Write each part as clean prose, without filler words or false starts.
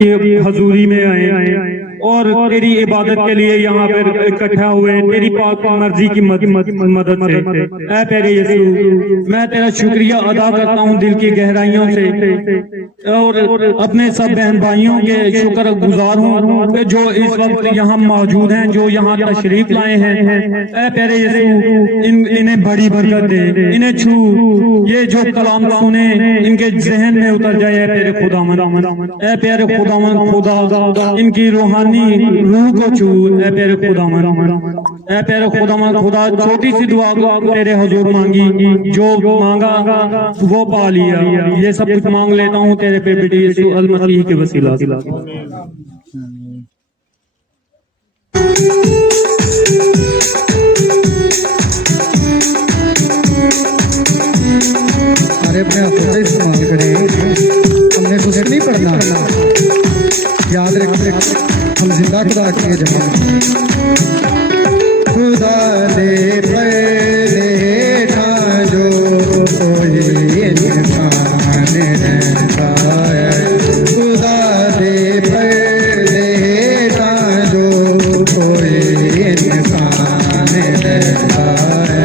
हजूरी में आए और तेरी इबादत के लिए यहाँ पर इकट्ठा हुए तेरी पाक मर्जी की मदद से। ऐ प्यारे यीशु, मैं तेरा शुक्रिया अदा करता हूँ दिल की गहराइयों से और अपने सब बहन भाइयों के शुक्र गुजार हूँ जो इस वक्त यहाँ मौजूद हैं, जो यहाँ तशरीफ लाए हैं। ऐ प्यारे यीशु, इन्हें बड़ी बरकत दे, इन्हें छू, ये जो कलाम सुने इनके जहन में उतर जाए। प्यारे खुदावन, ऐ प्यारे खुदावन खुदा, इनकी रूहानी रूह को छू। ऐ प्यारे खुदावन, ऐ प्यारे खुदावन खुदा, छोटी सी दुआ तेरे हुजूर मांगी, जो मांगा वो पा लिया। ये सब कुछ मांग लेता हूँ तेरे पे बेटे यीशु अल मसीह के वसीला से। अरे अपने हाथों से इस्तेमाल करें, हमने कुछ नहीं पढ़ना, याद रखें हम जिंदा खुदा के जमाने। खुदा दे पहले था जो कोई इंसान रहता है, खुदा दे पहले था जो कोई इंसान रहता है,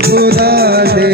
खुदा दे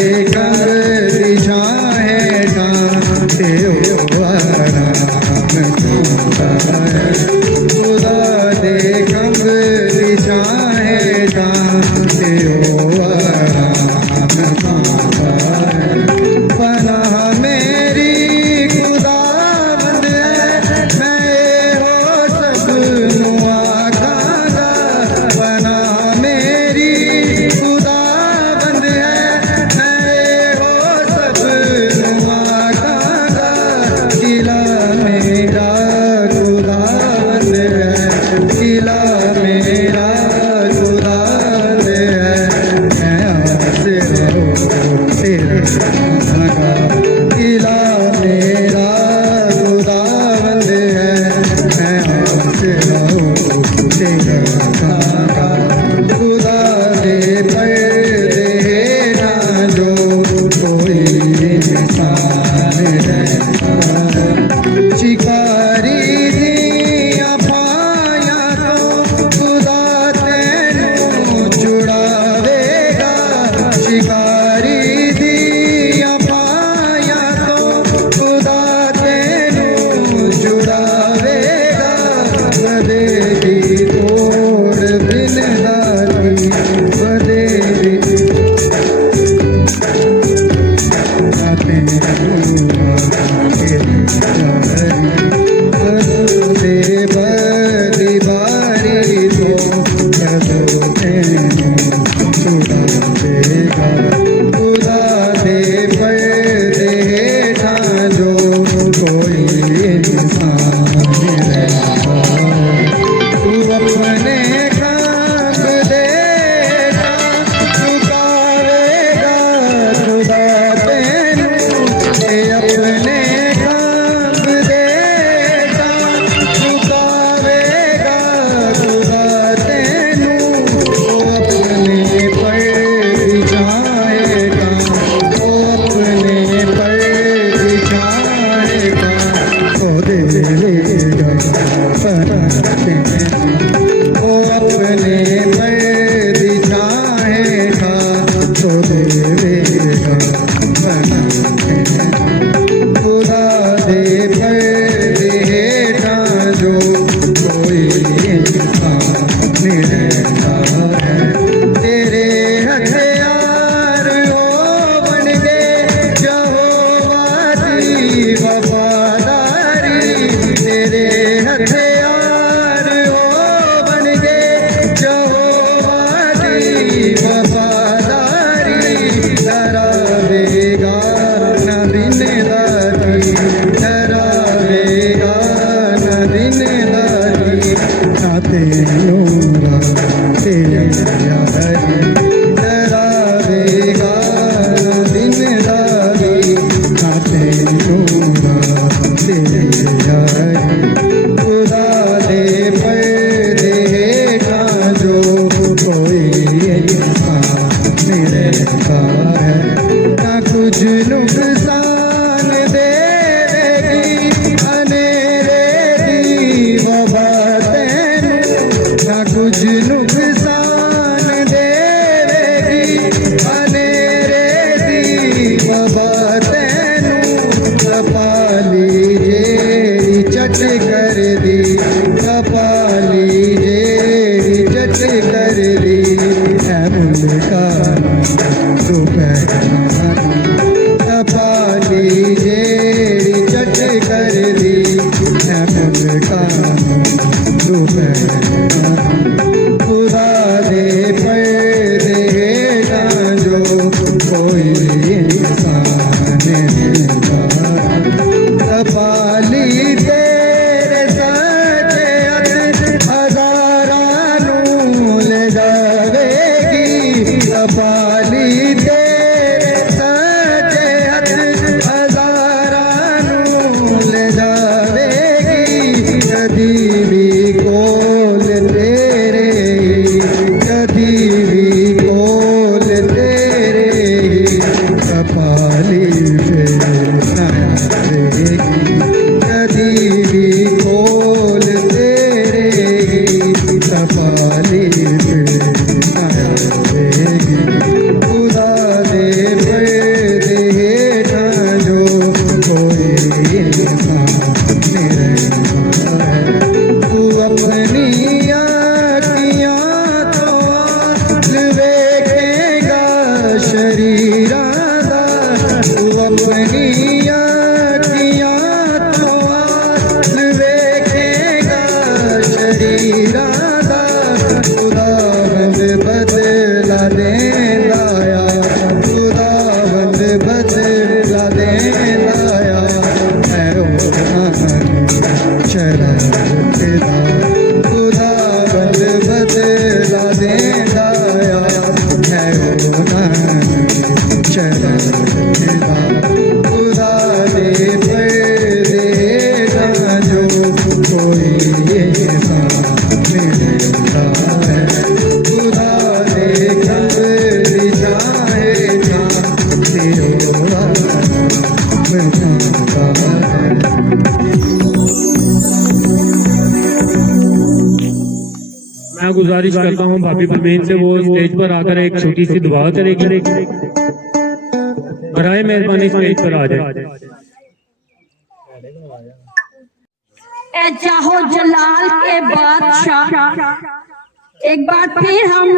पाली जेड़ी चट कर दी है मुल्का खुदा दे पर्दे ना जो कोई इंसान पाली तेरे सचे हजारा नूल जावेगी पाली तेरे सचे हजारा नूल जावेगी कदी भी कोल तेरे कदी भी कोल तेरे कपाली कदी भी कोल तेरे कपाली खुदा दे पर्दे ना जो कोई इंसान रहता है तू अपनी आँखियाँ तो वेखेगा शरीरा तू अपनी आँखियाँ तो वेखेगा शरीरा खुदावंद बदला देंदा या खुदावंद बदला देंदा या हैरो शरण खुदा खुदावंद बदला देंदा या हैरो शरण खुदा खुदा दे पर्दे ना जो कोई सामने रहता है खुदा दे कब्र चाहे ना तेरा मिलता है मैं गुजारिश करता हूँ भाभी परवीन से वो स्टेज पर आकर एक छोटी सी दुआ करेगी बराए मेहरबानी स्टेज पर आ जाए ए जाहो जलाल के बादशाह एक बार फिर हम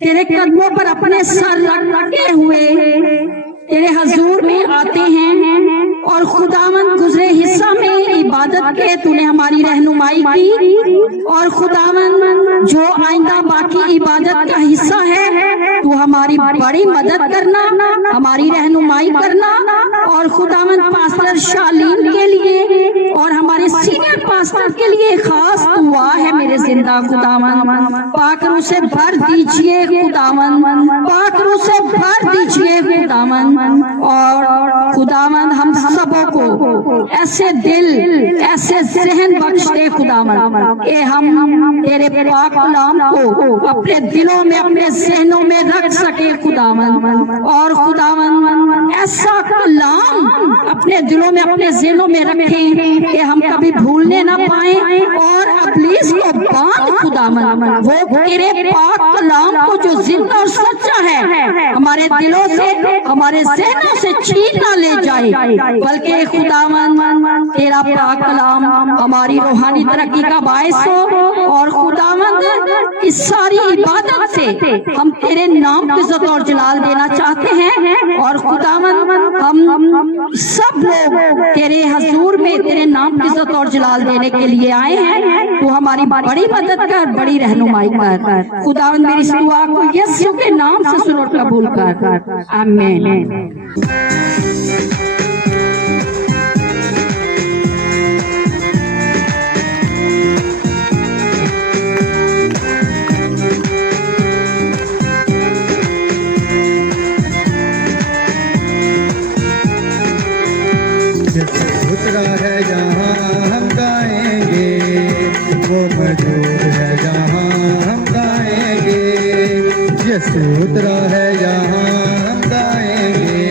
तेरे कदमों पर अपने सर रखे हुए तेरे हजूर में आते हैं और खुदावन गुजरे हिस्सा में इबादत के तूने हमारी रहनुमाई की और खुदावन जो आइंदा बाकी इबादत का हिस्सा है तू हमारी बड़ी मदद करना हमारी रहनुमाई करना और खुदावन पास्टर शालीन के लिए और हमारे सीनियर पास्टर के लिए खास दुआ है मेरे जिंदा खुदावन पाकरू से भर दीजिए खुदावन पाकरू से भर दीजिए खुदावन और खुदावन हम सबों को ऐसे दिल ऐसे जहन बख्श दे खुदावन कि हम तेरे पाक कलाम को अपने दिलों में अपने जहनों में रख सके खुदावन और खुदावन ऐसा कलाम अपने दिलों में अपने जहनों में रखें कि हम कभी भूलने ना पाए और इब्लीस को बांध खुदावन वो तेरे पाक कलाम को जो जिंदा और सच्चा है हमारे दिलों से हमारे जहनों से छीन ना ले जाए बल्कि खुदावन तेरा पाक कलाम हमारी रूहानी तरक्की का बायस हो और खुदावन इस सारी इबादत से हम तेरे नाम की इज्जत और जलाल देना चाहते हैं और खुदावन हम सब लोग तेरे हजूर में तेरे नाम की इज्जत और जलाल देने के लिए आए हैं तो हमारी बड़ी मदद कर बड़ी रहनुमाई कर खुदावन मेरी इस दुआ को यीशु के नाम से सुन और कबूल कर आमीन उतरा है जहाँ हम गाएंगे वो मौजूद है जहाँ हम गाएंगे यीशु उतरा है जहाँ हम गाएंगे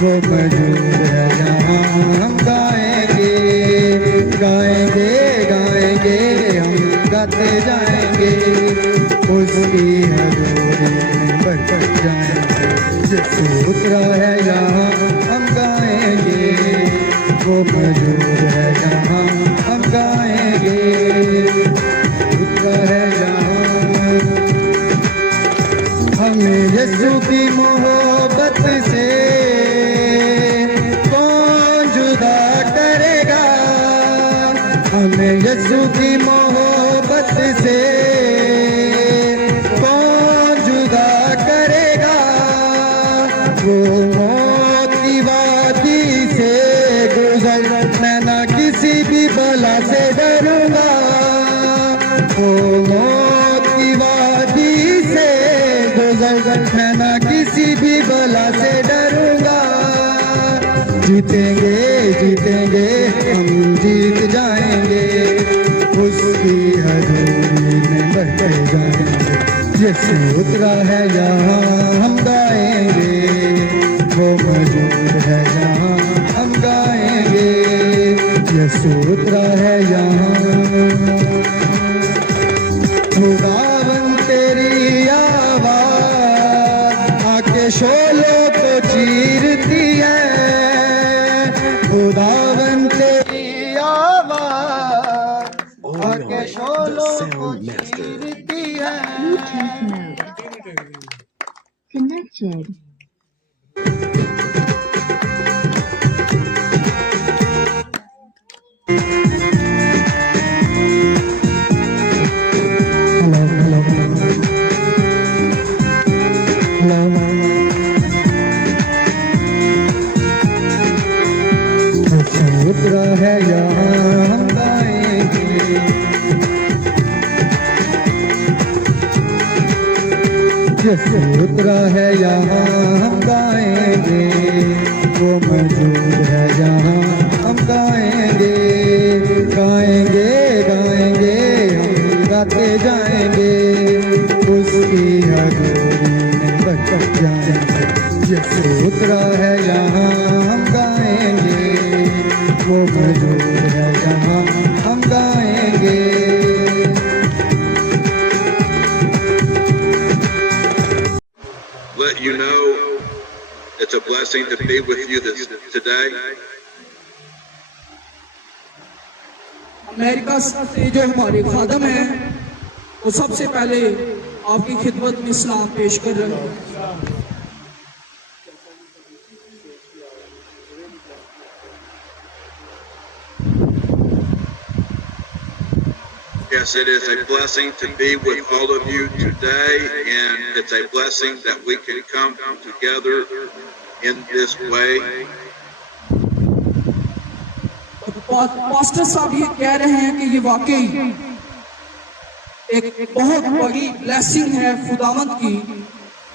वो मौजूद है जहाँ हम गाएंगे गाएंगे गाएंगे हम गाते जाएंगे उसकी हजूरी में बढ़ जाएंगे यीशु उतरा है जहाँ हम गाएंगे वो मौजूद है जहाँ हम गाएंगे उतरा है जहाँ हमें यीशु की मोहब्बत से कौन जुदा करेगा, हमें यीशु की मोहब्बत से कौन जुदा करेगा। वो मौत की वादी से गुजर, मैं ना किसी भी बला से डरूंगा। वो मौत की वादी से गुजर, मैं ना किसी भी बला से डरूंगा। जीतेंगे जीतेंगे हम जीत जाएंगे, उसकी हजूरी में बढ़ते जाएंगे। यीशु उतरा है यहाँ हम गाएंगे, वो मौजूद है जहाँ हम गाएंगे। यीशु उतरा है यहाँ। खुदावन तेरी आवाज़ आके शोलों को चीरती है, खुदावन तेरी आवाज़ आके शोलों को चीरती है। Connected. उतरा है यहाँ हम गाएंगे, यीशु उतरा है यहाँ हम गाएंगे, वो मौजूद है जहाँ हम गाएंगे। गाएंगे गाएंगे हम गाते जाएंगे, उसकी हजूरी में बच जाएंगे। यीशु उतरा है यहाँ हम गाएंगे, वो मौजूद है जहाँ हम गाएंगे। Let you know it's a blessing to be with you today. America से जो हमारे खादम हैं वो सबसे पहले आपकी खिदमत में सलाम पेश कर रहे हैं। Yes, it is a blessing to be with all of you today, and it's a blessing that we can come together in this way. Pastor साहब ये कह रहे हैं कि ये वाकई एक बहुत बड़ी ब्लेसिंग है खुदावंद की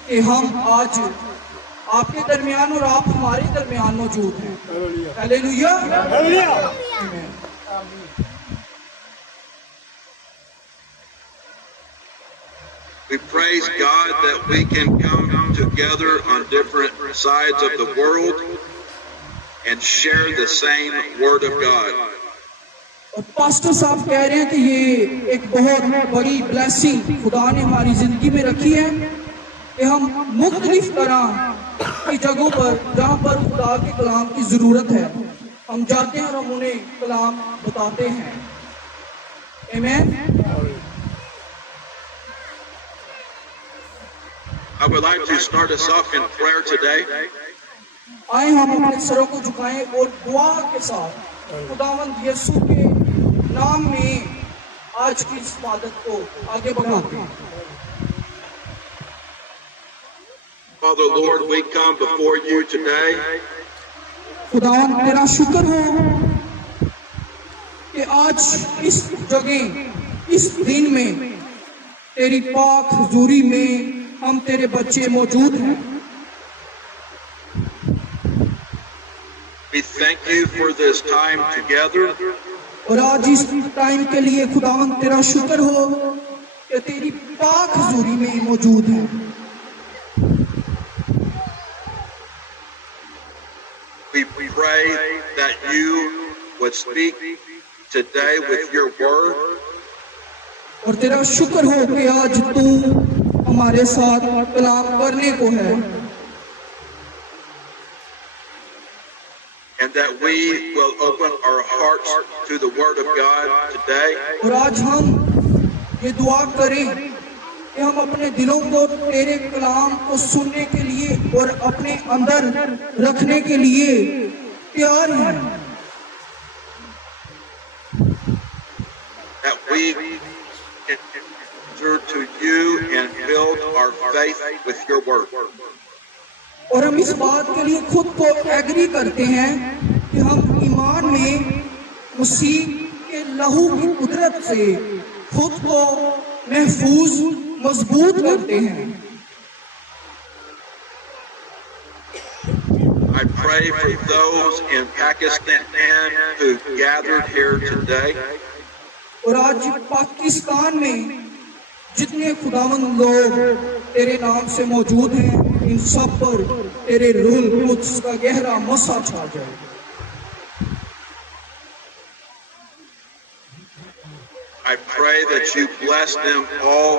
कि हम आज आपके दरमियान और आप हमारे दरमियान मौजूद हैं। Hallelujah. We praise God that we can come together on different sides of the world and share the same Word of God. और पास्टर साहब कह रहे हैं कि ये एक बहुत बड़ी ब्लेसिंग खुदा ने हमारी जिंदगी में रखी है कि हम मुख्तलिफ तरह की जगहों पर जहाँ पर खुदा के कलाम की ज़रूरत है हम जाते हैं और हम उन्हें कलाम बताते हैं। आमीन। I would like to start us off in prayer today. आए हम अपने सरों को झुकाएं और दुआ के साथ खुदावंद यीशु के नाम में आज की इस इबादत को आगे बढ़ाते हैं। Father Lord, we come before you today. खुदावंद तेरा शुक्र हो कि आज इस जगह इस दिन में तेरी पाक हुजूरी में हम तेरे बच्चे मौजूद हैं। We thank you for this time together. और आज इस टाइम के लिए खुदावंद तेरा शुक्र हो कि तेरी पाक हुजूरी में मौजूद है। We pray that you would speak today with your word. और तेरा शुक्र हो कि आज तू हमारे साथ कलाम करने को है and that we will open our hearts to the Word of God today. और आज हम ये दुआ करें कि हम अपने दिलों को तेरे कलाम को सुनने के लिए और अपने अंदर रखने के लिए तैयार हैं। That we answer to you and build our faith with your word. और हम इस बात के लिए खुद को एग्री करते हैं कि हम ईमान में मसीह के लहू की कुदरत से खुद को महफूज मजबूत करते हैं। I pray for those in Pakistan who gathered here today. और आज पाकिस्तान में जितने खुदावंद लोग तेरे नाम से मौजूद हैं, इन सब पर तेरे रूह कुद्स का गहरा मसा छा जाए। I pray that you bless them all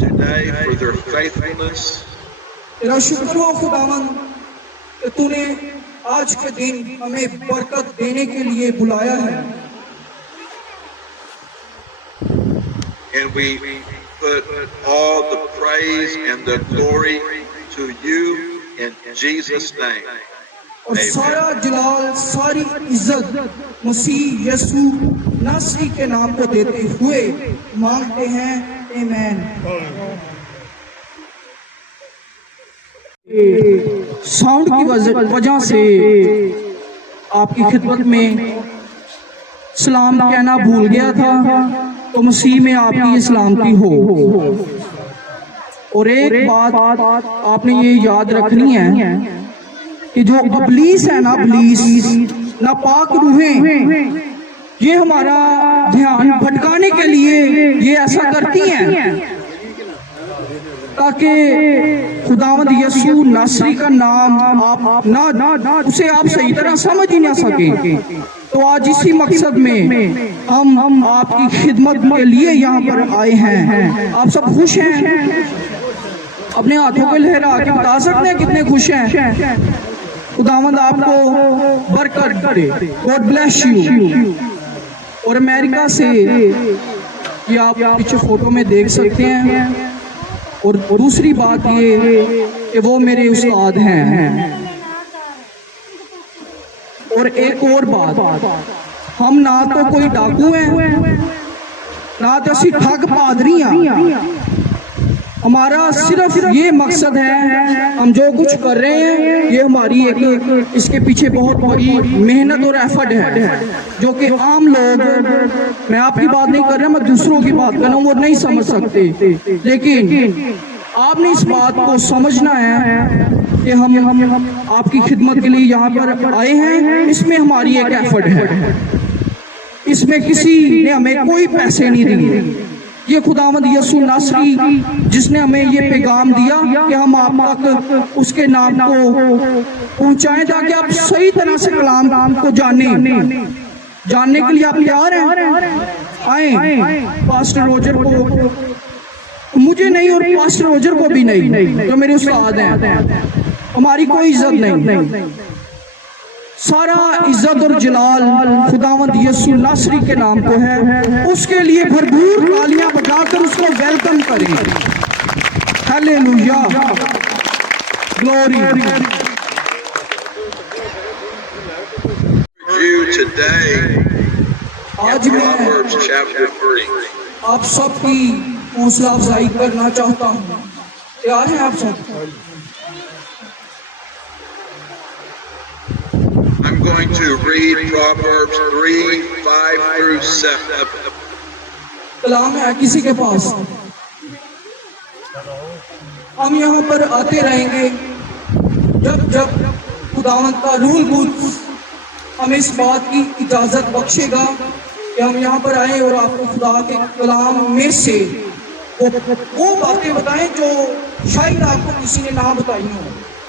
today for their faithfulness. तेरा शुक्र हो खुदावंद कि तूने आज के दिन हमें बरकत देने के लिए बुलाया है। And we put all the praise and the glory to you in Jesus' name. और सारा जलाल सारी इज्जत मसीह यीशु नासरी के नाम को देते हुए मांगते हैं, आमीन। साउंड की वजह से आपकी खिदमत में सलाम कहना भूल गया था, तो मसीह में आपकी सलामती हो। और एक बात आपने ये याद रखनी है कि जो अबलीस है ना, अबलीस नापाक रूहें, ये हमारा ध्यान भटकाने के लिए ये ऐसा करती हैं ताकि खुदावंद यीशु नासरी का नाम आप ना उसे आप सही तरह समझ ही ना सके। तो आज इसी मकसद में हम आपकी खिदमत के लिए यहाँ पर आए हैं। आप सब खुश हैं? अपने हाथों को लहरा के बता सकते हैं कितने खुश हैं? खुदावंद आपको बरकत दे। God bless you. और अमेरिका से ये आप पीछे फोटो में देख सकते हैं। और दूसरी बात ये कि वो मेरे उस्ताद हैं। और एक और बात, हम ना तो कोई डाकू हैं, ना तो असी ठग पादरी हैं। हमारा सिर्फ ये मकसद है, हम जो कुछ कर रहे हैं ये हमारी एक इसके पीछे बहुत बड़ी मेहनत और एफर्ट है, जो कि आम लोग, मैं आपकी बात नहीं कर रहा, मैं दूसरों की बात कर रहा हूँ, वो नहीं समझ सकते। लेकिन आपने इस बात को समझना है कि हम आपकी खिदमत के लिए यहाँ पर आए हैं। इसमें हमारी एक एफर्ट है, इसमें किसी ने हमें कोई पैसे नहीं दिए। ये खुदावंद यीशु नासरी जिसने हमें ये पैगाम दिया कि हम आप तक उसके नाम को पहुंचाएं ताकि आप सही तरह से कलाम को जानने के लिए आप तैयार हैं? आए। पास्टर रोजर को, मुझे नहीं और पास्टर रोजर को भी नहीं, तो मेरे उस्ताद हैं, हमारी कोई इज्जत नहीं। सारा इज्जत और जलाल खुदावंद यीशु नासरी के नाम को है। उसके लिए भरपूर तालियां बजाकर उसको वेलकम करें। Hallelujah, glory. आज मैं आप सबकी हौसला अफजाई करना चाहता हूँ। तैयार हैं आप सब? I'm going to read Proverbs 3:5-7. कलाम है किसी के पास? हम यहाँ पर आते रहेंगे जब खुदावंद का रूह कुद्स हमें इस बात की इजाजत बख्शेगा कि हम यहाँ पर आए और आपको खुदा के कलाम में से वो बातें बताएं जो शायद आपको किसी ने ना बताई हो।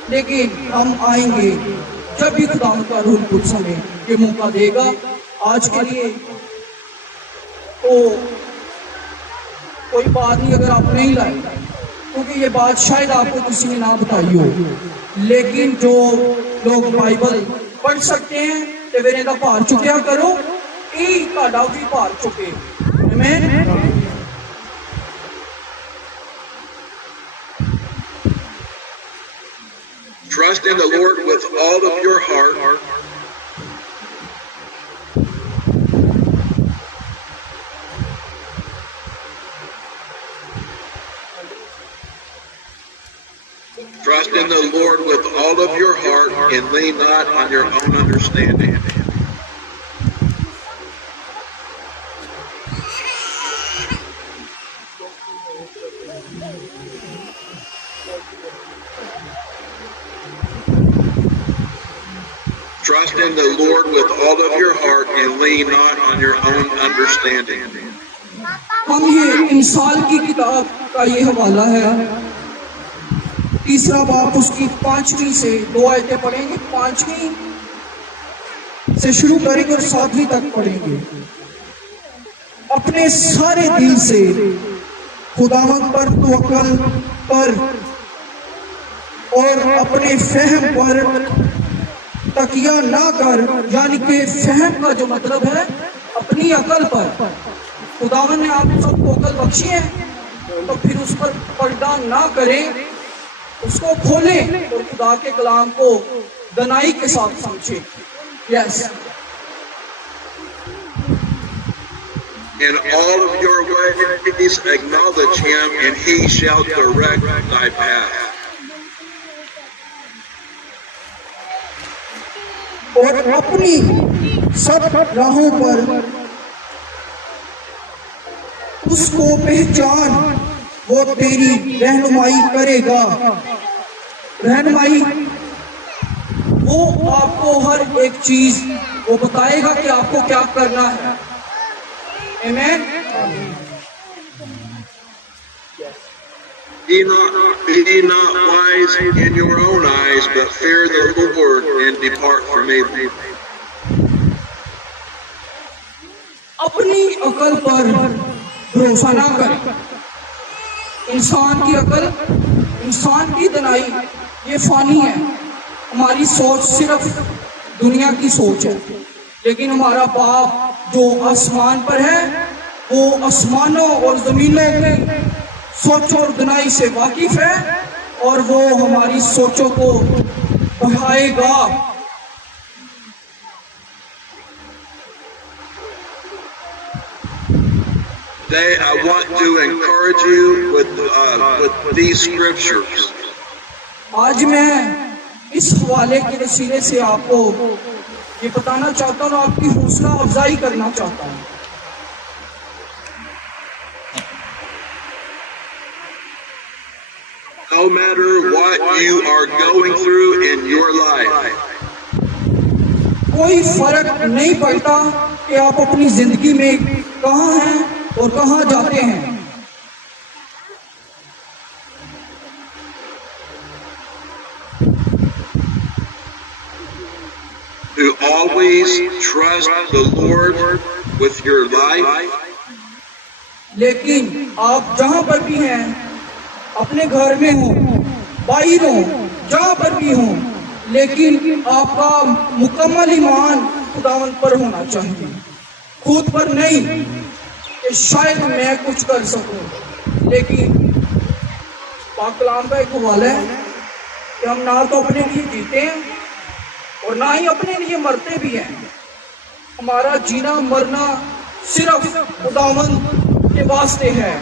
लेकिन हम आएंगे जब भी खुदा का रूह कुद्स हमें ये मौका देगा। आज के लिए तो कोई बात नहीं अगर आप नहीं लाए, क्योंकि ये बात शायद आपको किसी ने ना बताई हो। लेकिन जो लोग बाइबल पढ़ सकते हैं ते वेरे दा भार चुकिया करो, ई ਤੁਹਾਡਾ भी भार चुके। आमीन। Trust in the Lord with all of your heart. Trust in the Lord with all of your heart and lean not on your own understanding. Trust in the Lord with all of your heart and lean not on your own understanding. हम ये इंसाल की किताब का ये हवाला है, तीसरा बाब उसकी 5वीं से 2 आयतें पढ़ेंगे, 5वीं से शुरू करेंगे और 7वीं तक पढ़ेंगे। अपने सारे दिल से खुदावंद पर तवक्कुल पर और अपने फहम पर तकिया ना कर, यानी कि फहम का जो मतलब है अपनी अकल पर। खुदावंद ने आप सबको अकल बख्शी है, तो फिर उस पर पर्दा ना करें, उसको खोलें और खुदा के कलाम को दनाई के साथ समझें। Yes, In all of your ways acknowledge him, and he shall direct thy path. और अपनी सब राहों पर उसको पहचान, वो तेरी रहनुमाई करेगा। रहनुमाई, वो आपको हर एक चीज वो बताएगा कि आपको क्या करना है। आमीन। Be not wise in your own eyes, but fear the Lord and depart from evil. अपनी अकल पर भरोसा ना करें। इंसान की अकल, इंसान की दनाई ये फानी है। हमारी सोच सिर्फ दुनिया की सोच है, लेकिन हमारा बाप जो आसमान पर है वो आसमानों और जमीनों की सोचों और दनाई से वाकिफ है, और वो हमारी सोचों को बढ़ाएगा। Today, I want to encourage you with these scriptures. आज मैं इस हवाले के वसीले से आपको ये बताना चाहता हूँ, आपकी हौसला अफजाई करना चाहता हूँ। No matter what you are going through in your life, कोई फर्क नहीं पड़ता कि आप अपनी जिंदगी में कहाँ हैं और कहाँ जाते हैं। to always trust the Lord with your life. लेकिन आप जहाँ पर भी हैं, अपने घर में हो, बाहर हो, जहाँ पर भी हो, लेकिन आपका मुकम्मल ईमान खुदावंद पर होना चाहिए, खुद पर नहीं कि शायद मैं कुछ कर सकूं। लेकिन पाक कलाम का एक हवाला है कि हम ना तो अपने लिए जीते हैं और ना ही अपने लिए मरते भी हैं। हमारा जीना मरना सिर्फ खुदावंद के वास्ते है।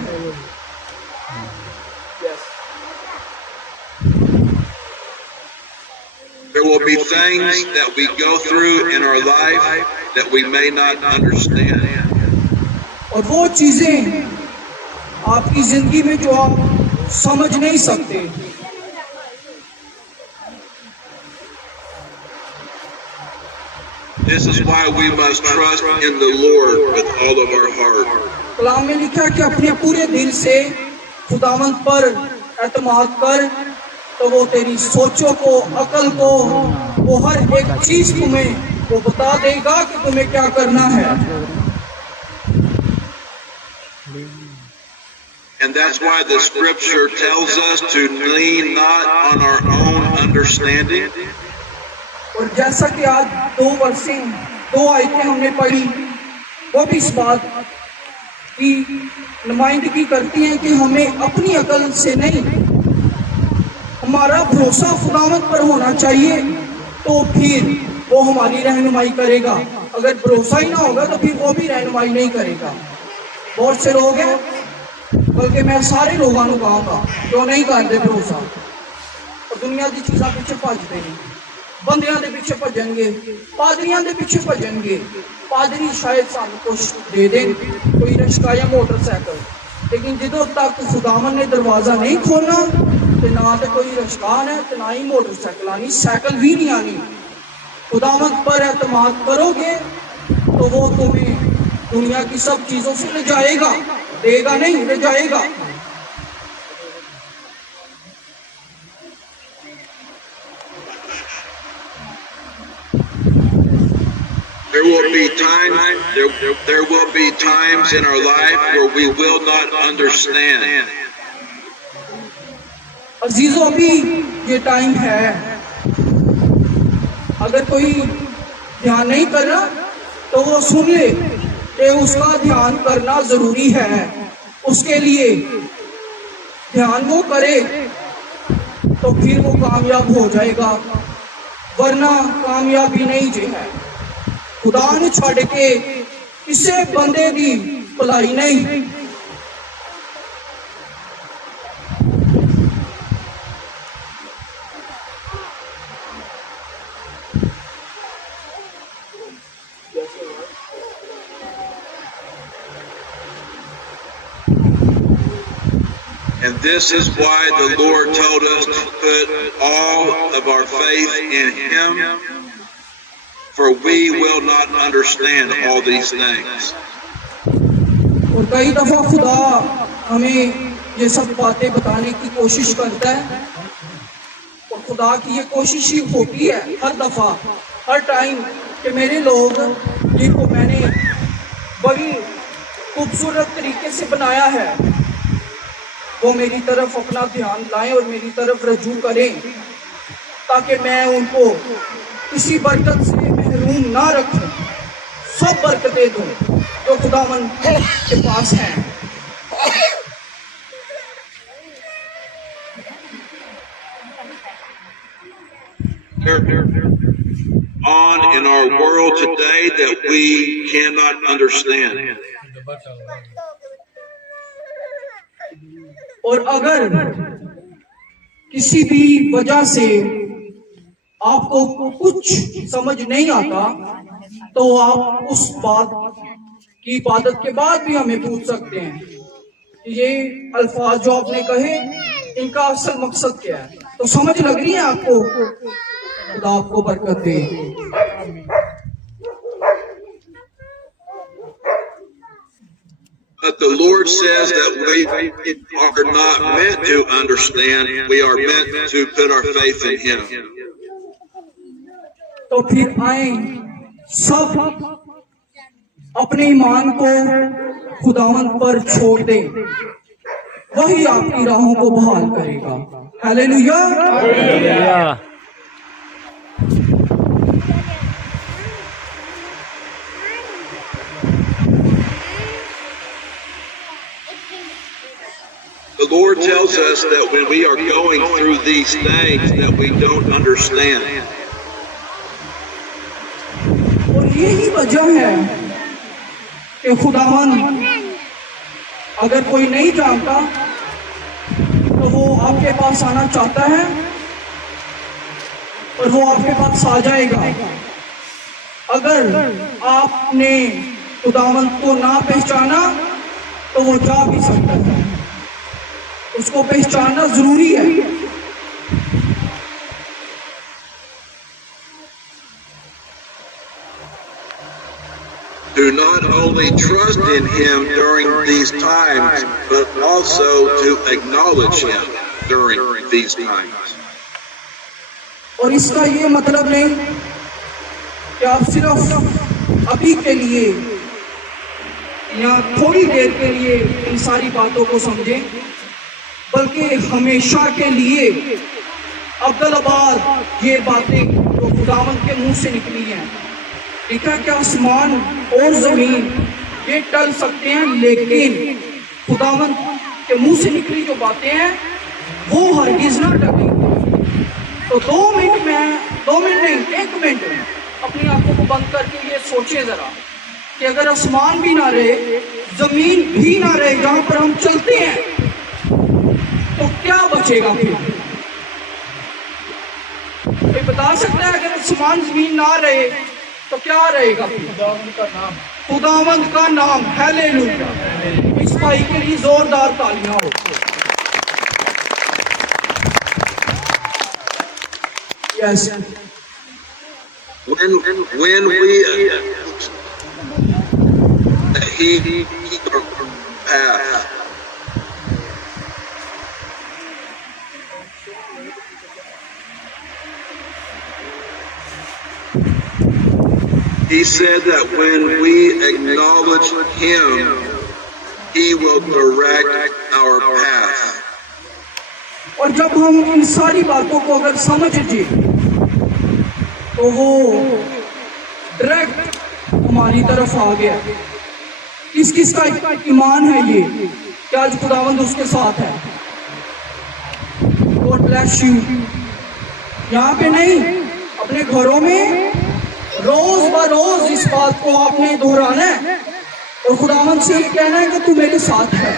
There will be things that we go through in our life that we may not understand. और वो चीजें आपकी जिंदगी में जो आप समझ नहीं सकते, This is why we must trust in the Lord with all of our heart. कलाम में लिखा कि अपने पूरे दिल से खुदावंद पर एतमाद कर, तो वो तेरी सोचों को, अकल को, वो हर एक चीज तुम्हें वो बता देगा कि तुम्हें क्या करना है। And that's why the scripture tells us to lean not on our own understanding. और जैसा कि आज दो आयतें हमने पढ़ी, वो भी इस बात की नुमाइंदगी करती हैं कि हमें अपनी अकल से नहीं, हमारा भरोसा खुदावंद पर होना चाहिए, तो फिर वो हमारी रहनुमाई करेगा। अगर भरोसा ही ना होगा तो फिर वो भी रहनुमाई नहीं करेगा। बहुत से लोग हैं, बल्कि मैं सारे लोगों को कहूँगा जो नहीं करते भरोसा, और दुनिया की चीज़ों पीछे भजते हैं, बंदियां के पीछे भजनगे, पादरियां के पीछे भजनगे। पादरी शायद सानू कुछ दे दें, कोई रिक्शा या मोटरसाइकिल, लेकिन जो तक खुदावन ने दरवाजा नहीं खोलना तो ना तो कोई रिक्शा है तो ना ही मोटरसाइकिल आनी, साइकिल भी नहीं आनी। खुदावन पर एतमाद करोगे तो वो तुम्हें दुनिया की सब चीजों से ले जाएगा, देगा नहीं, ले जाएगा। There will be times in our life where we will not understand. अजीजों, अभी ये टाइम है, अगर कोई ध्यान नहीं कर रहा तो वो सुन ले कि उसका ध्यान करना जरूरी है। उसके लिए ध्यान वो करे तो फिर वो कामयाब हो जाएगा, वरना कामयाबी नहीं जो है। खुदा ने छड़ के किसी बंदे की भलाई नहीं। And this is why the Lord told us to put all of our faith in Him, for we will not understand all these things. और कई दफा खुदा हमें ये सब बातें बताने की कोशिश करता है, और खुदा की ये कोशिश ही होती है हर दफा, हर टाइम, कि मेरे लोग जिनको मैंने बड़ी खूबसूरत तरीके से बनाया है वो मेरी तरफ अपना ध्यान लाएं और मेरी तरफ रजू करें, ताकि मैं उनको किसी बरकत से महरूम ना रखूं। सब बरकतें दूं जो खुदावन के पास हैं। On in our world today that we cannot understand. और अगर किसी भी वजह से आपको कुछ समझ नहीं आता तो आप उस बात की इबादत के बाद भी हमें पूछ सकते हैं कि ये अल्फाज जो आपने कहे इनका असल मकसद क्या है। तो समझ लग रही है आपको? खुदा आपको बरकत दे। But the Lord says that we are not meant to understand, we are meant to put our faith in Him. तो फिर आए सब अपने ईमान को खुदावंद पर छोड़ दें, वही आपकी राहों को बहाल करेगा। Hallelujah. The Lord tells us that when we are going through these things that we don't understand. और यही वजह है कि खुदावन अगर कोई नहीं जानता तो वो आपके पास आना चाहता है और वो आपके पास आ जाएगा। अगर आपने खुदावन को ना पहचाना तो वो जा भी सकता है, उसको पहचानना जरूरी है। To not only trust in Him during these times, but also to acknowledge Him during these times. और इसका ये मतलब नहीं कि आप सिर्फ अभी के लिए या थोड़ी देर के लिए इन सारी बातों को समझें, बल्कि हमेशा के लिए अब्दुल्लाबाद ये बातें जो खुदावंद के मुंह से निकली हैं। लिखा कि आसमान और जमीन ये टल सकते हैं, लेकिन खुदावंद के मुंह से निकली जो बातें हैं वो हरगिज ना टलेंगी। तो 2 मिनट में 2 मिनट नहीं 1 मिनट अपनी आंखों को बंद करके ये सोचे जरा कि अगर आसमान भी ना रहे, जमीन भी ना रहे, जहां पर हम चलते हैं, तो क्या बचेगा फिर? कोई बता सकता है अगर आसमान जमीन ना रहे तो क्या रहेगा? खुदावंद का नाम। हालेलुया। इस भाई के लिए जोरदार तालियां हो। Yes. When we he our path. He said that when we acknowledge him, he will direct our path. और जब हम इन सारी बातों को अगर समझ जाए तो वो डायरेक्ट हमारी तरफ आ गया। किस किस का ईमान है ये कि आज खुदावंद उसके साथ है? God bless you. यहाँ पे नहीं, अपने घरों में रोज ब रोज इस बात को आपने दोहराना है और खुदावंद से ये कहना है कि तू मेरे साथ है।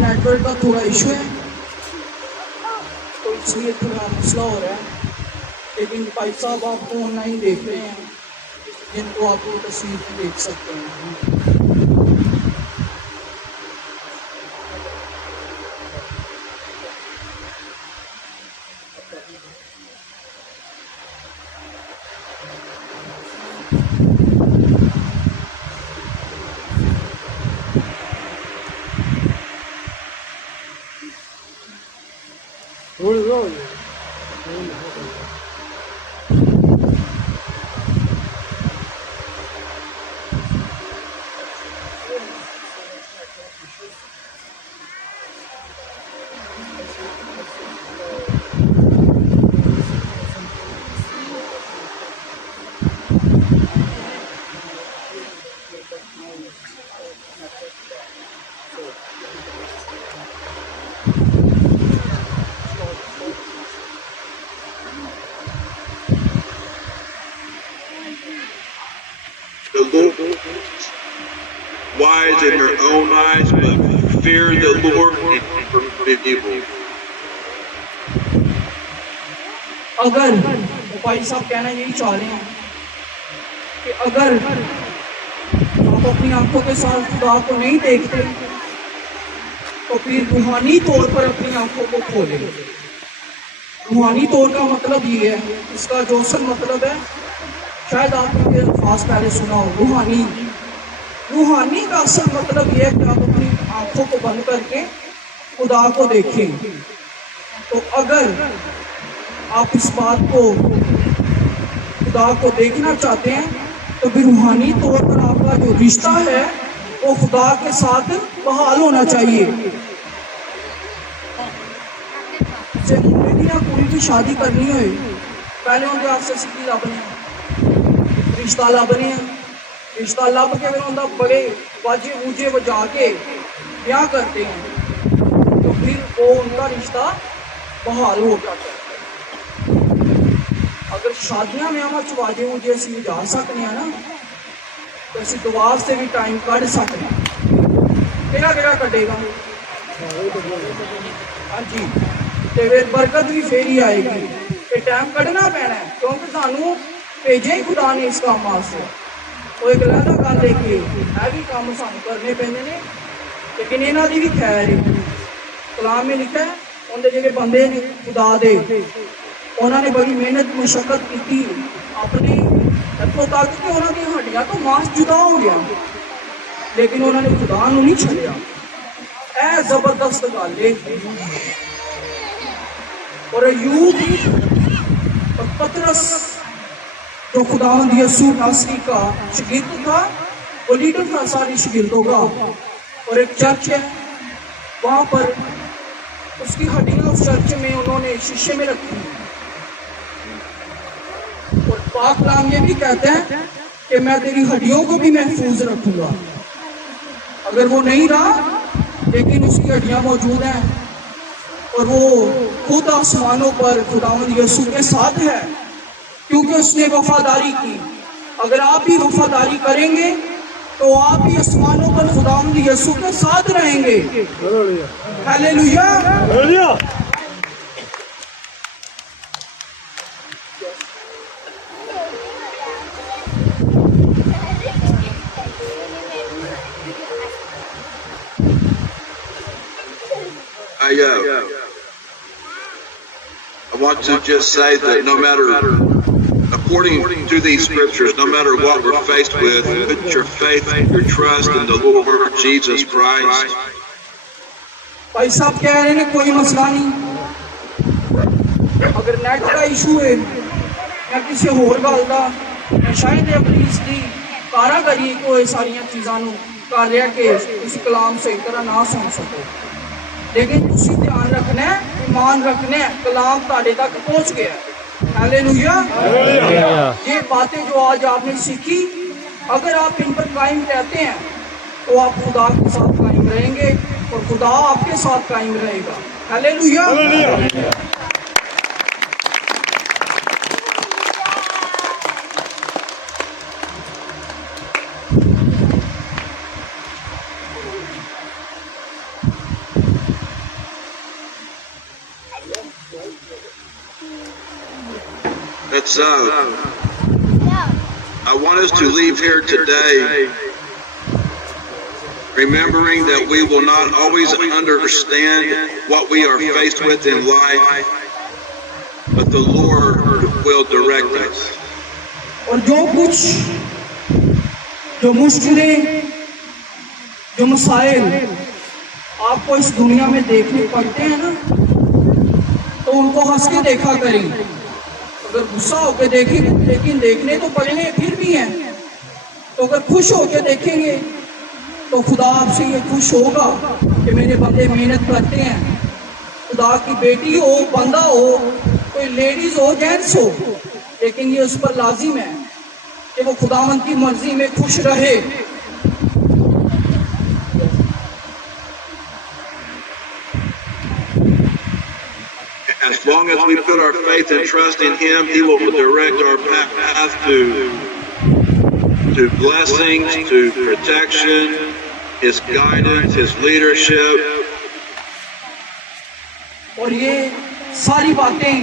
नेटवर्क का थोड़ा इशू है तो इसलिए थोड़ा मसला हो रहा है, लेकिन भाई साहब आपको ऑनलाइन देख रहे हैं जिनको आप वो तस्वीर में देख सकते हैं। The Lord wise in their own eyes, but fear the Lord and forbid evil. अगर भाई साहब कहना यही चाह रहे हैं कि अगर आप अपनी आंखों के साथ खुदा को नहीं देखते तो फिर रूहानी तौर पर अपनी आंखों को खोलें। रूहानी तौर का मतलब ये है, इसका जो असल मतलब है, शायद आपने ये अल्फाज पहले सुना हो, रूहानी। रूहानी का असल मतलब ये है कि आप अपनी आंखों को बंद करके खुदा को देखें। तो अगर आप इस बात को खुदा को देखना चाहते हैं तो भी रूहानी तौर पर आपका जो रिश्ता है वो खुदा के साथ बहाल होना चाहिए। कोई भी शादी करनी हो, पहले उनके आपसे सीधी लभने, रिश्ता लभने, रिश्ता लभ के फिर उनका बड़े बाजे बूजे बजा के ब्याह करते हैं तो फिर वो उनका रिश्ता बहाल हो जाता है। अगर शादियां में हम बाजे बूजे असी जा सकते हैं ना तो असी दुआ से भी टाइम कढ़ सकते हैं। केड़ा कटेगा? हाँ जी, तो फिर बरकत भी फेर ही आएगी। ये टाइम कढ़ना पैना है क्योंकि सानू भेजे ही खुदा ने इस काम वास्ते। वो एक अलग गल है कि है भी काम सानू करने पैंदे ने, लेकिन इन्हों की भी खैर है। कलाम में लिखा है उनके ਜਿਹੜੇ बंदे ने खुदा दे उन्होंने बड़ी मेहनत मुशक्कत की अपने इतों तक कि उन्होंने हड्डियां तो मांस जुदा हो गया। लेकिन उन्होंने खुदा नूं नहीं छड्डिया। ऐ जबरदस्त गल है। और अयूब और पतरस जो खुदावंद यीशु नासरी का शागिर्द था, वो लीडर था सारे शागिर्दों का। और एक चर्च है, वहां पर उसकी हड्डियां उस चर्च में उन्होंने शीशे में रखी। और पाक कलाम ये भी कहते हैं कि मैं तेरी हड्डियों को भी महफूज रखूंगा। अगर वो नहीं रहा, लेकिन उसकी हड्डियां मौजूद हैं और वो खुद आसमानों पर खुदावंद यीशु के साथ है, क्योंकि उसने वफादारी की। अगर आप भी वफादारी करेंगे तो आप भी आसमानों पर खुदावंद यीशु के साथ रहेंगे। Hallelujah. I want to just say that no matter, according to these scriptures, no matter what we're faced with, put your faith, your trust in the Lord Jesus Christ. भाई साहब कह रहे हैं कोई मसला नहीं, अगर नेट का इशू है या किसी होर गल का, शायद अपनी इसकी कारा करिए कोई सारिया चीज़ों कर लिया कि इस कलाम सही तरह ना सुन सको। लेकिन तुसी ध्यान रखना है, ईमान रखना है, कलाम ताड़े तक पहुंच गया। हालेलुया। ये बातें जो आज आपने सीखी, अगर आप इन पर कायम रहते हैं तो आप खुदा के साथ कायम रहेंगे और खुदा आपके साथ कायम रहेगा। Hallelujah. I want us to leave here today remembering that we will not always understand what we are faced with in life, but the Lord will direct us. और जो कुछ, जो मुश्किलें, जो मसाइल आपको इस दुनिया में देखने पड़ते हैं ना, तो उनको हंस के देखा करें। अगर गुस्सा होकर देखेंगे, लेकिन देखने तो पड़ने फिर भी हैं, तो अगर खुश होकर देखेंगे तो खुदा आपसे ये खुश होगा कि मेरे बंदे मेहनत करते हैं। खुदा की बेटी हो, बंदा हो, कोई लेडीज हो, जेंट्स हो, लेकिन ये उस पर लाजिम है कि वो खुदावंद की मर्जी में खुश रहे। As long as we put our faith and trust in Him, He will direct our path to blessings, to protection, His guidance, His leadership. और ये सारी बातें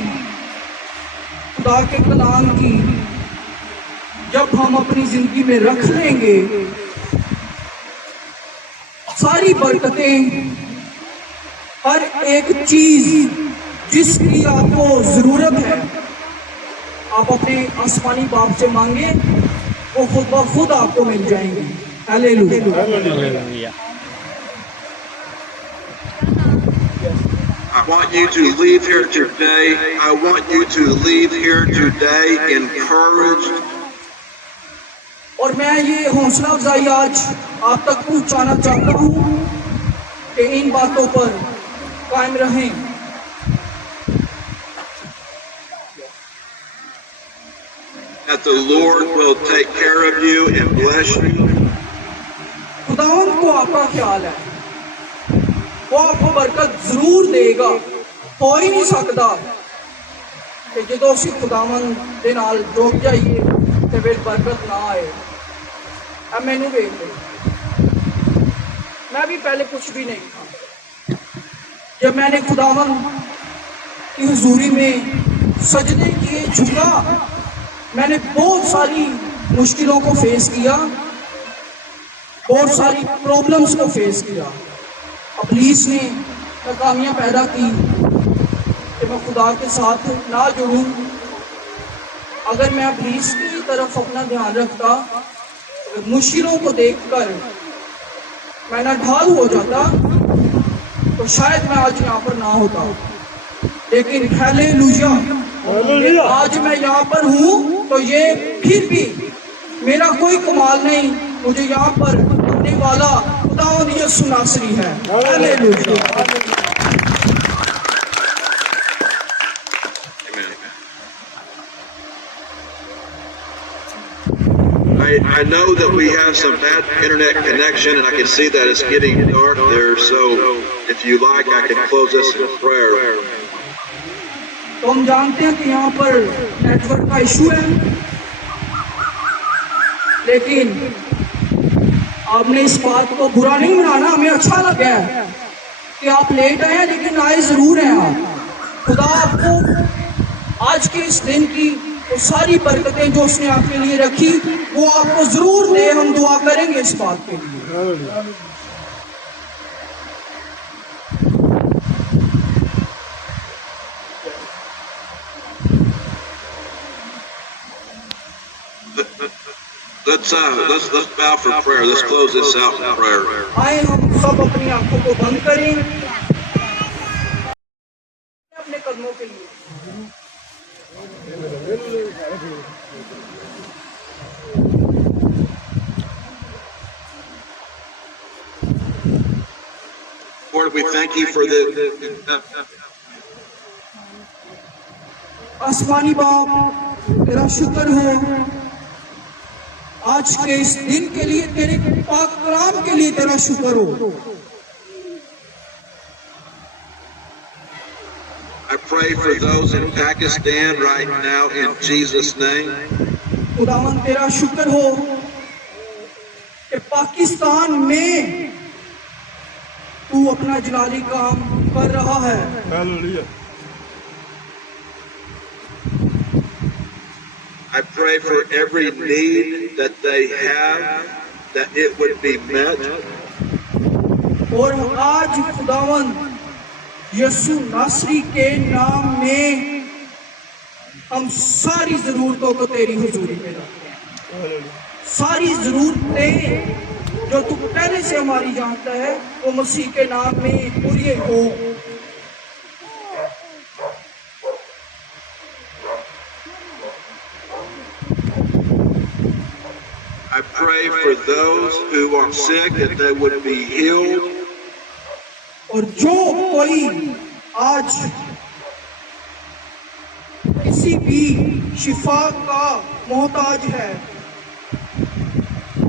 खुदा के कलाम की जब हम अपनी जिंदगी में रख लेंगे, सारी बरकतें, हर एक चीज जिसकी आपको जरूरत है, आप अपने आसमानी बाप से मांगे, वो खुद ब खुद आपको मिल जाएंगे। Hallelujah. I want you to leave here today. I want you to leave here today encouraged. और मैं ये हौसला अफजाई आज आप तक पहुंचाना चाहता हूँ कि इन बातों पर कायम रहें। That the Lord will take care of you and bless you. खुदावंद को आपका ख्याल है, वो आपको बरकत जरूर देगा। हो ही नहीं सकता कि जो उसी खुदावंद के नाल जुड़ जाइए तो फिर बरकत ना आए। अब मैनू देख लो, मैं भी पहले कुछ भी नहीं था। जब मैंने खुदावंद की हुजूरी में सजदे किए, झुका, मैंने बहुत सारी मुश्किलों को फेस किया, बहुत सारी प्रॉब्लम्स को फेस किया। पुलिस ने नाकामियाँ पैदा की कि मैं खुदा के साथ ना जुड़ूं। अगर मैं पुलिस की तरफ अपना ध्यान रखता, अगर मुश्किलों को देखकर मैं ना ढाल हो जाता तो शायद मैं आज यहाँ पर ना होता, लेकिन हालेलुया, आज मैं यहाँ पर हूँ तो ये फिर भी मेरा कोई कमाल नहीं, मुझे यहाँ पर करने वाला खुदावंद यीशु नासरी है। Hallelujah. I know that we have some bad internet connection, and I can see that it's getting dark there. So, if you like, I can close this in prayer. तो हम जानते हैं कि यहाँ पर नेटवर्क का इशू है, लेकिन आपने इस बात को बुरा नहीं मनाना, हमें अच्छा लगा है कि आप लेट आए हैं, लेकिन आए जरूर हैं आप। खुदा आपको आज के इस दिन की वो सारी बरकतें जो उसने आपके लिए रखी वो आपको जरूर दे। हम दुआ करेंगे इस बात के लिए। Let's bow for prayer. Let's close this out in prayer. आए हम सब अपनी आंखों को बंद करें अपने कदमों के लिए। Lord, we thank you for the आसमानी बाप, तेरा शुक्र हो आज के इस दिन के लिए, तेरे पाक कलाम के लिए तेरा शुक्र हो। I pray for those in Pakistan right now in Jesus' name. खुदावन तेरा शुक्र हो कि पाकिस्तान में तू अपना जलाली काम कर रहा है। I pray for every need that they have, that it would be met. और आज खुदावन यीशु नासरी के नाम में हम सारी जरूरतों को तेरी हुजूरी में रखते हैं। सारी जरूरतें जो तू पहले से हमारी जानता है वो मसीह के नाम में पूरी हो। I pray for those who are sick that they would be healed. और जो कोई आज किसी भी शिफा का मोहताज है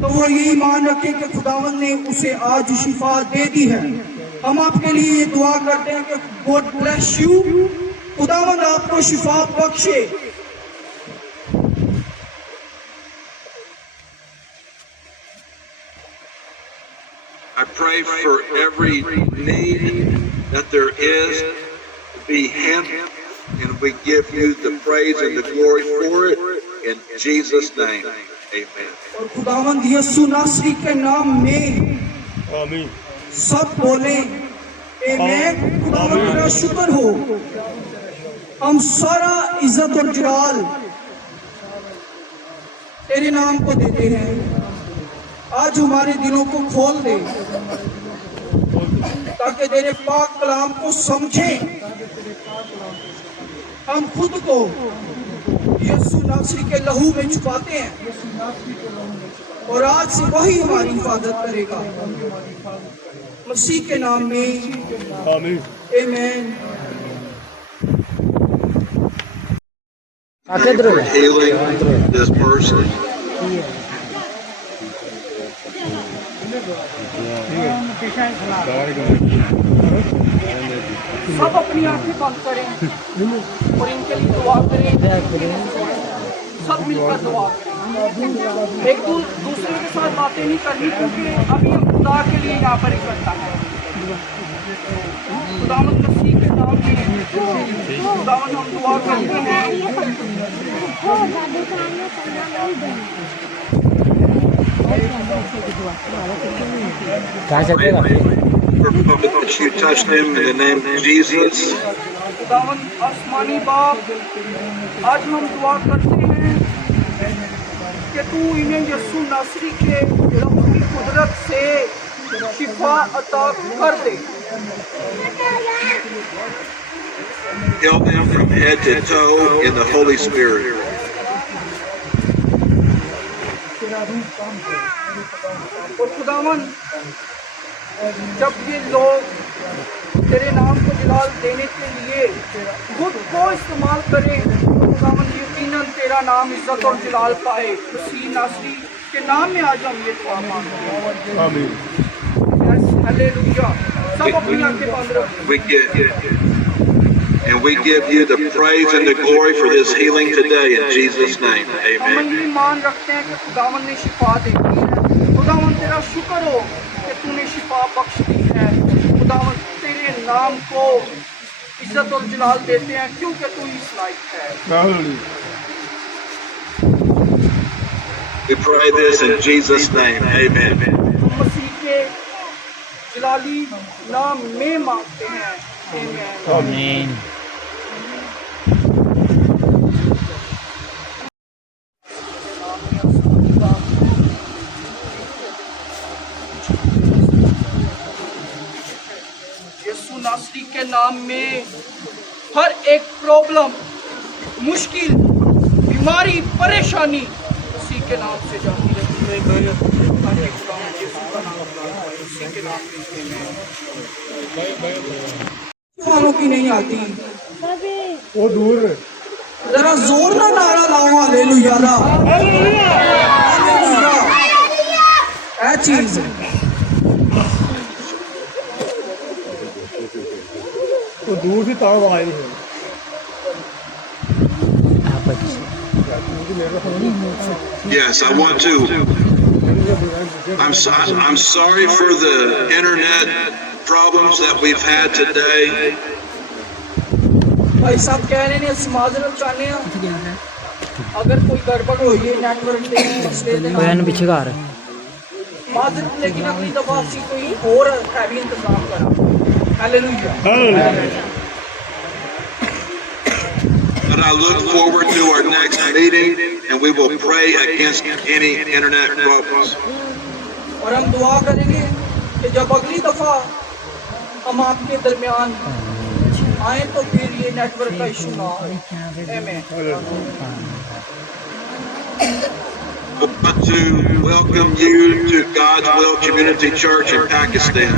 तो वो ये ईमान रखे कि खुदावंद ने उसे आज शिफा दे दी है। हम आपके लिए ये दुआ करते हैं कि गॉड ब्लेस यू, खुदावंद आपको शिफा बख्शे। I pray for every need that there is to be handled, and we give you the praise and the glory for it in Jesus' name. Amen. और खुदावंद यीशु नासरी के नाम में सब बोले आमीन। खुदावंद तेरा शुक्र हो, हम सारा इज्जत और जलाल तेरे नाम को देते हैं। आज हमारे दिलों को खोल दे ताकि तेरे पाक कलाम को समझें। हम खुद को यीशु नासरी के लहू में छुपाते हैं और आज से वही हमारी हिफाजत करेगा मसीह के नाम में आमीन। For healing this person. सब अपनी आंखें बंद करें और इनके लिए दुआ करें। सब मिलकर दुआ करें। एक दूसरे के साथ बातें नहीं करनी, क्योंकि अभी हम खुदा के लिए यहाँ पर इकट्ठा है। खुदावंद मसीह के नाम में खुदावंद हम दुआ करते हैं। That you touched him in the name of Jesus. खुदावंद आसमानी बाप, आज हम दुआ करते हैं कि तू इन्हें यीशु नासरी के लहू की कुदरत से शिफा अता कर दे। Heal them from head to toe in the Holy Spirit. और खुदावन जब ये लोग तेरे नाम को जलाल देने के लिए खुद को इस्तेमाल करें तो खुदावन यकीनन तेरा नाम इज्जत और जलाल पाए। मसीह नासरी के नाम में आज हम ये दुआ मांगते हैं। आमीन। हालेलुया। सब अपनी आंखें बंद रखें। We give you the praise and the glory for this healing today in Jesus' name. हम Amen. ईमान रखते हैं कि खुदावन ने शिफा दी है। खुदावन तेरा शुक्र हो कि तूने शिफा बख्श दी है। खुदावन तेरे नाम को इज्जत और जलाल देते हैं क्योंकि तू ही लायक है। We pray this in Jesus' name. Amen. हम मसीह के जलाली नाम में मांगते हैं। आमीन। यीशु नासरी के नाम में हर एक प्रॉब्लम, मुश्किल, बीमारी, परेशानी उसी के नाम से जाती रहती है। उसी के नाम वालों की नहीं आती। वो दूर जरा जोर ना नारा लाओ हालेलुया दा। हालेलुया। ऐ चीज वो दूर से तार आवाज नहीं Yes, I want to. I'm sorry for the internet problems that we've had today. भाई साहब कह रहे ने ਅਸੀਂ ਮਾਜ਼ਰਤ ਚਾਹਨੇ ਆ अगर कोई गड़बड़ होई है नेटवर्क ਦੇ ਮਸਲੇ ਦੇ ਨਾਲ ਪਿੱਛੇ ਘਰ माजरत लेकिन अगली दफा ਅਸੀਂ कोई और हैवी इंतजाम करा। Hallelujah. But I look forward to our next meeting and we will pray against any internet problems. और हम दुआ करेंगे कि जब अगली दफा हम आपके दरमियान आए तो फिर ये नेटवर्क का इशू ना हो। आमीन। I want to welcome you to God's Will Community Church in Pakistan.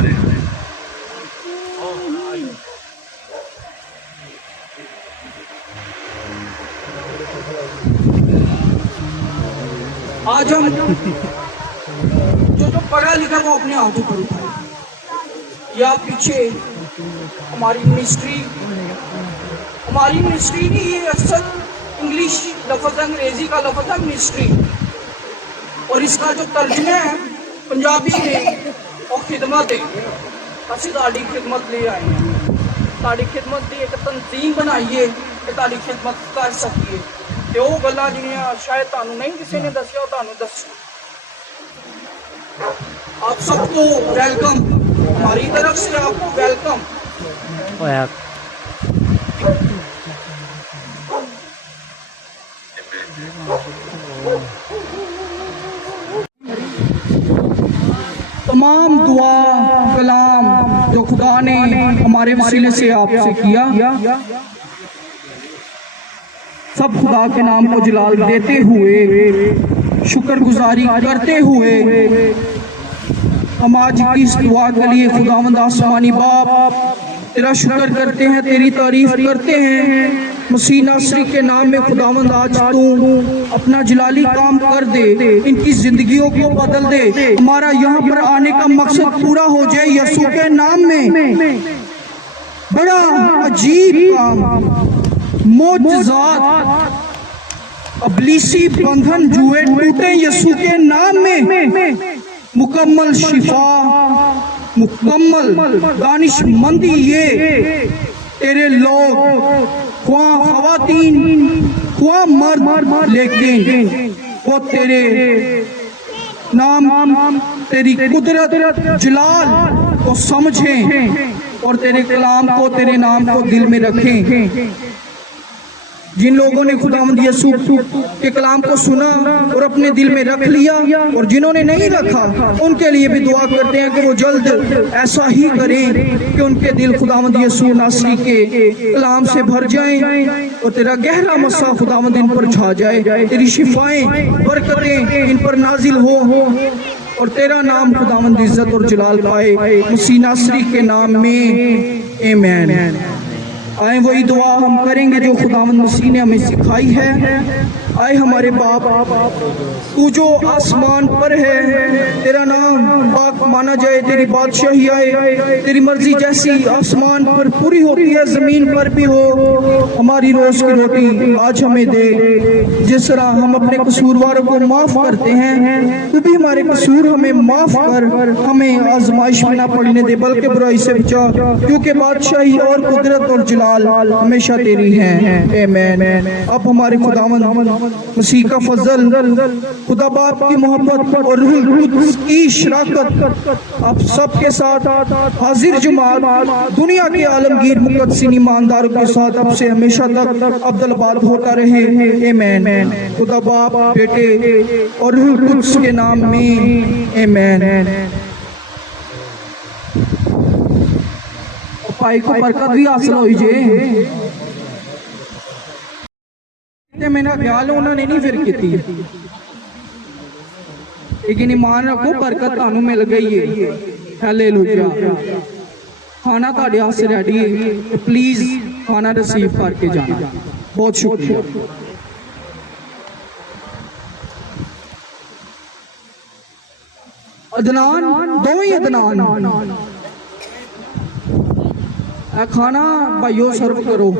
आज हम जो पढ़ा लिखा वो अपने हाथों पर उठाए। या पीछे हमारी मिनिस्ट्री नहीं, ये अक्सर इंग्लिश लफ्ज़ अंग्रेजी का लफ्ज़ है मिनिस्ट्री, और इसका जो तर्जुमा है पंजाबी में और खिदमत है। ਅਸੀਂ ਤੁਹਾਡੀ खिदमत ले आए हैं। ਤੁਹਾਡੀ खिदमत की एक तंजीम बनाइए कि ਤੁਹਾਡੀ खिदमत कर सकीए। ਤੇ ਉਹ ਗੱਲਾਂ ਜਿਹੜੀਆਂ शायद ਤੁਹਾਨੂੰ नहीं किसी ने दसिया ਤੁਹਾਨੂੰ ਦੱਸੋ। आप सबको वेलकम, हमारी तरफ से आपको वेलकम। ਹੋਇਆ तमाम दुआ कलाम जो खुदा ने हमारे वसीले से आपसे किया, सब खुदा के नाम को जलाल देते हुए, शुक्रगुजारी करते हुए हम आज की इस दुआ के लिए खुदावंद आसमानी बाप तेरा शुक्र करते हैं, तेरी तारीफ करते हैं। मसीह नासरी के नाम में खुदावंद आज तू अपना जलाली काम कर दे, इनकी जिंदगियों को बदल दे। हमारा यहाँ पर आने का मकसद पूरा हो जाए यीशु के नाम में। बड़ा अजीब काम, मोजज़ात, अबलीसी बंधन जुए टूटे यीशु के नाम में। मुकम्मल शिफा, मुकम्मल दानिशमंदी ये तेरे लोग ख्वाह ख़वातीन ख्वाह मर्द, लेकिन वो तेरे नाम, तेरी कुदरत, जलाल को समझें और तेरे कलाम को, तेरे नाम को दिल में रखें। जिन लोगों ने खुदावंद यीशु के कलाम को सुना और अपने दिल में रख लिया, और जिन्होंने नहीं रखा उनके लिए भी दुआ करते हैं कि वो जल्द ऐसा ही करें कि उनके दिल खुदावंद यीशु नासरी के कलाम से भर जाएं और तेरा गहरा मसा खुदावंद इन पर छा जाए, तेरी शिफाएं बरकतें इन पर नाजिल हो और तेरा नाम खुदावंद इज्जत और जलाल पाए, मसीह नासरी के नाम में आमीन। आए वही दुआ हम करेंगे जो खुदावंद मसीह ने हमें सिखाई है। आए हमारे बाप, तू जो आसमान पर है, तेरा नाम पाक माना जाए, तेरी बादशाही आए, तेरी मर्जी जैसी आसमान पर पूरी होती है जमीन पर भी हो। हमारी रोज की रोटी आज हमें दे, जिस तरह हम अपने कसूरवारों को माफ करते हैं, तू भी हमारे कसूर हमें माफ कर, हमें आजमाइश में ना पड़ने दे बल्कि बुराई से बचा, क्योंकि बादशाही और कुदरत और जलाल हमेशा तेरी है। आमीन। अब हमारे खुदावंद मसीह का फजल, खुदा बाप की मोहब्बत और रूहुल कुद्स की शराकत आप सबके साथ हाजिर जमात दुनिया के आलमगीर मुकद्दसीन ईमानदारों के साथ अब से हमेशा तक अब्दुलबाद होता रहे। आमीन। खुदा बाप, बेटे और रूहुल कुद्स के नाम में आमीन। भाई को बरकत भी हासिल हो जाए। मेरा ख्याल उन्होंने नहीं फिर की, लेकिन ईमान रखो बरकत तानू मिल गई है। हालेलुया। खाना ताड़े हाथ से रेडी है, प्लीज खाना रिसीव करके जाना। बहुत शुक्रिया। अदनान, दो ही अदनान खाना भाइयों सर्व करो।